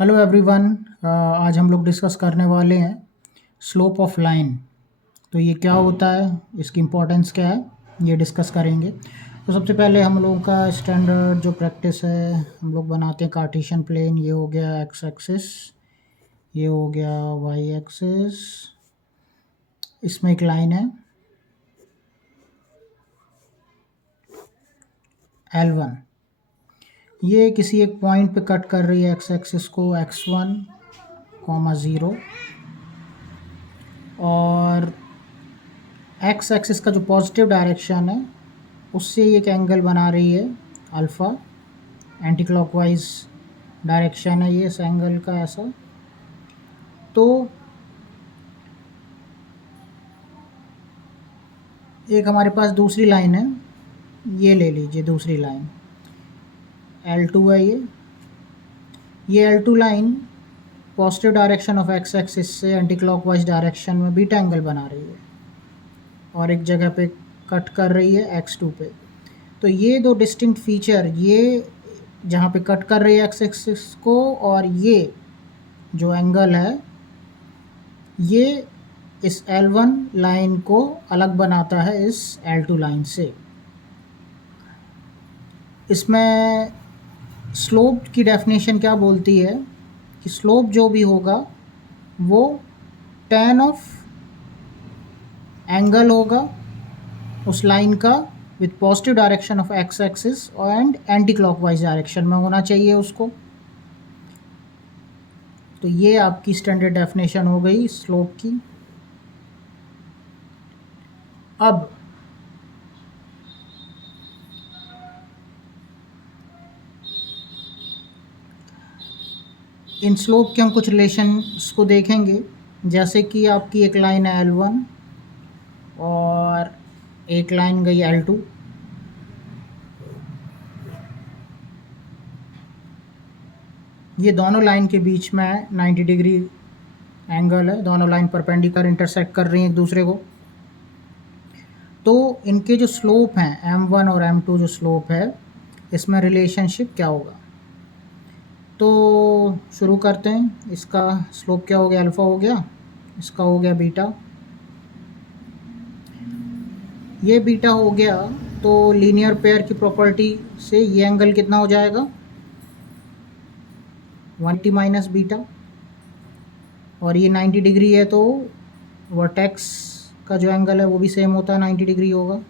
Hello everyone. आज हम लोग डिस्कस करने वाले हैं स्लोप ऑफ लाइन। तो ये क्या होता है, इसकी इम्पोर्टेंस क्या है, ये डिस्कस करेंगे। तो सबसे पहले हम लोगों का स्टैंडर्ड जो प्रैक्टिस है, हम लोग बनाते हैं कार्टेशियन प्लेन। ये हो गया एक्स एक्सिस, ये हो गया वाई एक्सिस, इसमें एक लाइन है L1। ये किसी एक पॉइंट पे कट कर रही है एक्स एक्सिस को, x1, 0, और एक्स एक्सिस का जो पॉजिटिव डायरेक्शन है उससे एक एंगल बना रही है अल्फ़ा। एंटी क्लॉकवाइज डायरेक्शन है ये इस एंगल का ऐसा। तो एक हमारे पास दूसरी लाइन है, ये ले लीजिए दूसरी लाइन L2 है। ये L2 line positive direction of x axis से एंटी क्लॉकवाइज डायरेक्शन में बीटा एंगल बना रही है और एक जगह पे कट कर रही है x2 पे। तो ये दो डिस्टिंक्ट फीचर, ये जहाँ पे कट कर रही है एक्स एक्सिस को, और ये जो एंगल है, ये इस L1 लाइन को अलग बनाता है इस L2 लाइन से। इसमें स्लोप की डेफिनेशन क्या बोलती है कि स्लोप जो भी होगा वो tan ऑफ एंगल होगा उस लाइन का with positive direction of x axis and anti clockwise direction में होना चाहिए उसको। तो ये आपकी स्टैंडर्ड डेफिनेशन हो गई स्लोप की। अब इन स्लोप के हम कुछ रिलेशंस को देखेंगे। जैसे कि आपकी एक लाइन है L1 और एक लाइन गई L2। ये दोनों लाइन के बीच में 90 डिग्री एंगल है, दोनों लाइन परपेंडिकुलर इंटरसेक्ट कर रही हैं एक दूसरे को। तो इनके जो स्लोप हैं M1 और M2 जो स्लोप है, इसमें रिलेशनशिप क्या होगा। तो शुरू करते हैं। इसका स्लोप क्या हो गया, अल्फ़ा हो गया, इसका हो गया बीटा, ये बीटा हो गया। तो लीनियर पेयर की प्रॉपर्टी से ये एंगल कितना हो जाएगा, 180 माइनस बीटा, और ये 90 डिग्री है तो वर्टेक्स का जो एंगल है वो भी सेम होता है, 90 डिग्री होगा।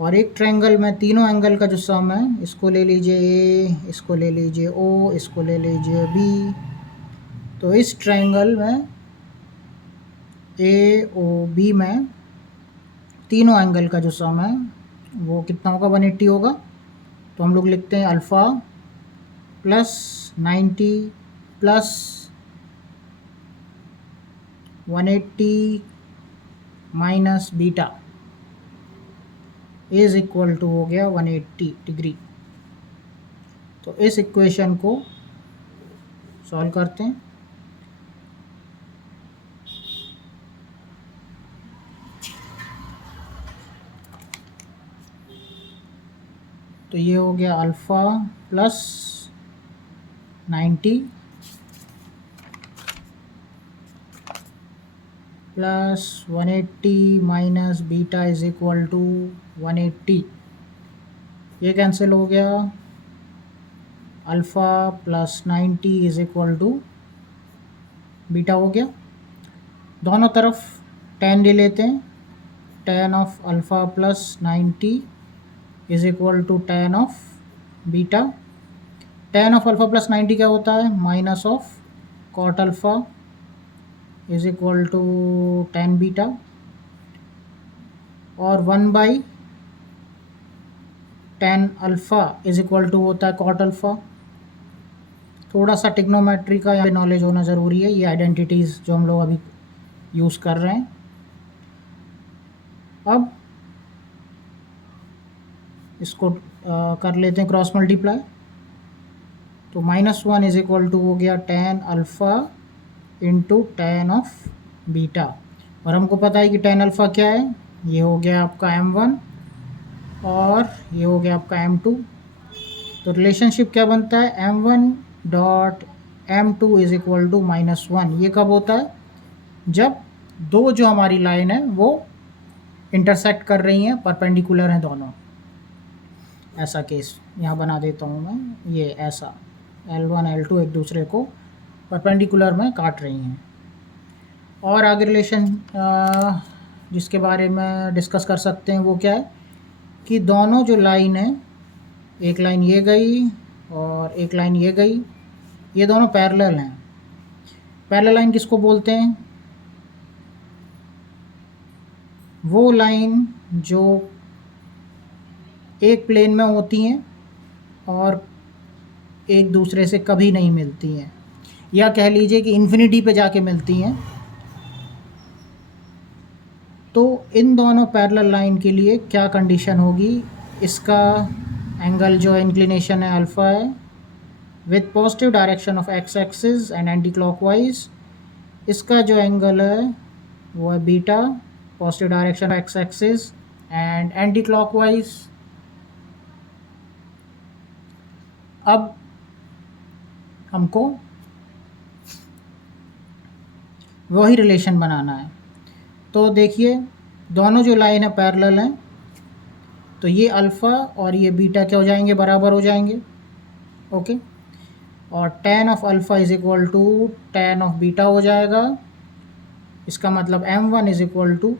और एक ट्रायंगल में तीनों एंगल का जो सम है, इसको ले लीजिए ए, इसको ले लीजिए ओ, इसको ले लीजिए बी। तो इस ट्रायंगल में ए ओ बी में तीनों एंगल का जो सम है वो कितना होगा, 180 होगा। तो हम लोग लिखते हैं alpha plus 90 plus 180 minus beta is equal to हो गया 180 डिग्री। तो इस इक्वेशन को सॉल्व करते हैं। तो ये हो गया alpha plus 90 plus 180 minus beta is equal to 180। ये कैंसिल हो गया, alpha plus 90 is equal to beta हो गया। दोनों तरफ tan ले लेते हैं, tan of alpha plus 90 is equal to tan of beta. tan of alpha plus 90 क्या होता है, minus of cot alpha is equal to tan beta, और 1 by tan alpha is equal to होता है कॉट अल्फ़ा। थोड़ा सा trigonometry का यहाँ नॉलेज होना ज़रूरी है, ये आइडेंटिटीज़ जो हम लोग अभी यूज़ कर रहे हैं। अब इसको कर लेते हैं क्रॉस मल्टीप्लाई। तो -1 इज इक्वल टू हो गया tan alpha into tan of beta, और हमको पता है कि tan अल्फ़ा क्या है, ये हो गया आपका M1 और ये हो गया आपका M2। तो रिलेशनशिप क्या बनता है, M1 dot m2 is equal to -1। ये कब होता है? जब दो जो हमारी लाइन है वो इंटरसेक्ट कर रही हैं, परपेंडिकुलर हैं दोनों। ऐसा केस यहाँ बना देता हूँ मैं, ये ऐसा L1 L2 एक दूसरे को परपेंडिकुलर में काट रही हैं। और आगे रिलेशन जिसके बारे में डिस्कस कर सकते हैं वो क्या है कि दोनों जो लाइन है, एक लाइन ये गई और एक लाइन ये गई, ये दोनों पैरेलल हैं। पैरेलल लाइन किसको बोलते हैं? वो लाइन जो एक प्लेन में होती हैं और एक दूसरे से कभी नहीं मिलती हैं, या कह लीजिए कि इन्फिनिटी पे जाके मिलती हैं। तो इन दोनों पैरेलल लाइन के लिए क्या कंडीशन होगी? इसका एंगल जो इंक्लिनेशन है अल्फ़ा है, with positive direction of x axis and anti clockwise. इसका जो एंगल है वो है beta, positive direction of x axis and anti clockwise. अब हमको वही रिलेशन बनाना है। तो देखिए दोनों जो लाइन है पैरेलल हैं, तो ये अल्फ़ा और ये बीटा क्या हो जाएंगे? बराबर हो जाएंगे। ओके, और tan of alpha is equal to tan of beta हो जाएगा। इसका मतलब m1 इज़ इक्वल टू,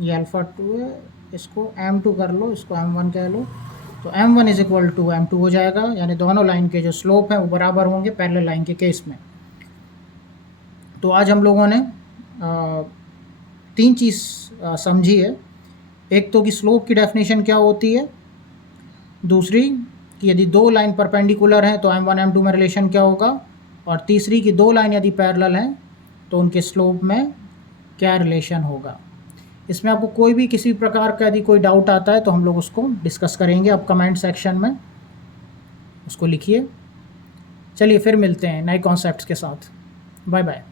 ये अल्फ़ा 2 है, इसको m2 कर लो, इसको m1 कह लो, तो m1 is equal to m2 हो जाएगा। यानी दोनों लाइन के जो स्लोप हैं वो बराबर होंगे पैरेलल लाइन के केस में। तो आज हम लोगों ने तीन चीज़ समझी है। एक तो कि स्लोप की डेफिनेशन क्या होती है, दूसरी कि यदि दो लाइन परपेंडिकुलर हैं तो m1 m2 में रिलेशन क्या होगा, और तीसरी कि दो लाइन यदि पैरेलल हैं तो उनके स्लोप में क्या रिलेशन होगा। इसमें आपको कोई भी किसी प्रकार का यदि कोई डाउट आता है तो हम लोग उसको डिस्कस करेंगे। अब कमेंट सेक्शन में उसको लिखिए। चलिए फिर मिलते हैं नए कॉन्सेप्ट्स के साथ। Bye bye.